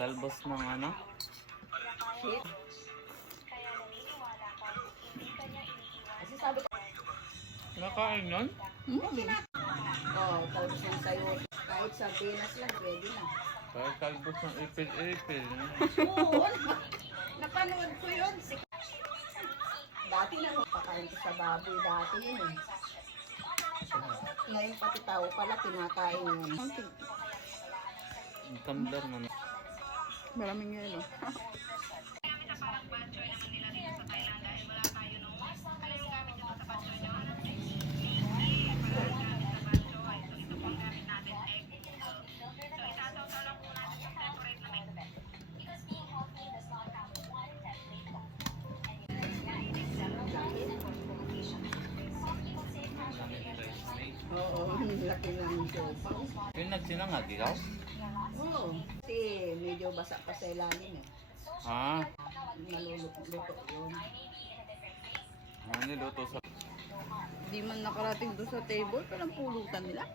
Talbos ng ano? Shit. Kasi sabi ko, Nakain nun? oh, talbos ng sayote. Kahit sa Pinas lang, pwede na. Kaya talbos ng ipil-ipil. Oo, napanood ko yun. Dati na pakain ko sa baboy, dati yun eh. Ngayon pati tao pala, kinakain yun. Ang tumbler na. Maraming yelo. Oo, laki ng sopa. Yung nagsinangag ikaw? Oo, kasi medyo basa pa sa ilalim eh. Ah, Naluluto yun. niluto sa... Di man nakarating doon sa table, parang pulutan nila.